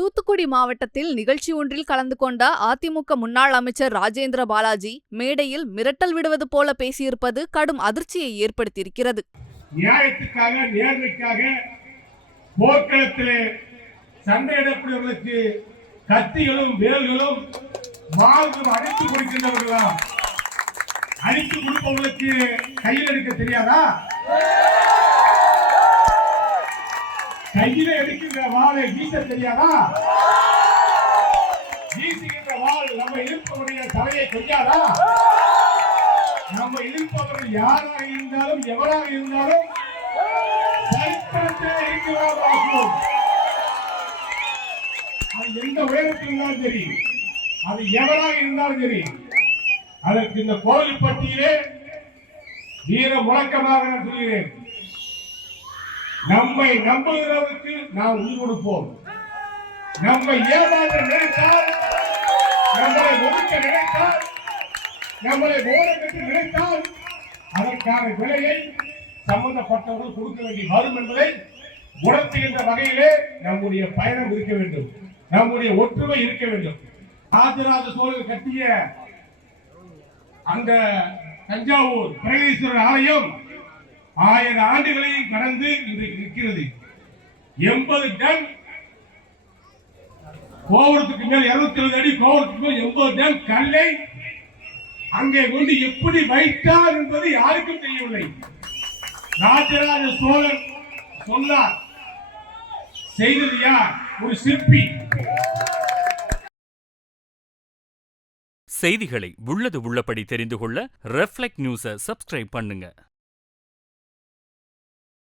தூத்துக்குடி மாவட்டத்தில் நிகழ்ச்சி ஒன்றில் கலந்து கொண்ட அதிமுக முன்னாள் அமைச்சர் ராஜேந்திர பாலாஜி மேடையில் மிரட்டல் விடுவது போல பேசியிருப்பது கடும் அதிர்ச்சியை ஏற்படுத்தியிருக்கிறது. நியாயத்துக்காக நேர்மைக்காக போர்க்களத்திலே சண்டையிடக்கூடியவர்களுக்கு கத்திகளும் வேல்களும் வாழ்வும் அடித்து கொடுக்கின்றவர்களாம். அடித்து கொடுப்பவர்களுக்கு கையில் எடுக்க தெரியாதா? கையில எடுக்கின்ற வாளை வீச தெரியாதா? வீசுகின்ற வாள் நம்ம இருப்பவருடைய தலையை கொய்யாதா? நம்ம இருப்பவர்கள் யாராக இருந்தாலும் எவராக இருந்தாலும் சரித்திரத்திலே இருக்கிறார்கள். அது எந்த உயரத்தில் இருந்தாலும் சரி, அது எவராக இருந்தாலும் சரி, அதற்கு இந்த கோவில் பட்டியலே வீர முழக்கமாக நான் சொல்கிறேன். நம்மை நம்புகிறவருக்கு நாம் உயிர் கொடுப்போம். நம்மை ஏமாற்ற நினைத்தால், நம்மளை ஒதுக்க நினைத்தால், நம்மளை ஓரங்கட்டு நினைத்தால் அதற்கான விலையை சம்பந்தப்பட்டவர்கள் கொடுக்க வேண்டி வரும் என்பதை உணர்த்துகின்ற வகையிலே நம்முடைய பயணம் இருக்க வேண்டும், நம்முடைய ஒற்றுமை இருக்க வேண்டும். ராஜராஜ சோழன் கட்டிய அந்த தஞ்சாவூர் பிரகதீஸ்வரர் ஆலயம் 1000 ஆண்டுகளையும் கடந்து இன்றைக்கு நிற்கிறது. 80 டன் கோபுரத்துக்கு மேல் 270 அடி கோபுரத்துக்கு மேல் 80 டன் கல்லை அங்கே கொண்டு எப்படி வைத்தார் என்பது யாருக்கும் தெரியவில்லை. ராஜராஜ சோழன் சொன்னார், செய்தது யார்? ஒரு சிற்பி. செய்திகளை உள்ளது உள்ளபடி தெரிந்து கொள்ள ரெஃப்ளெக்ட் நியூஸை சப்ஸ்கிரைப் பண்ணுங்க.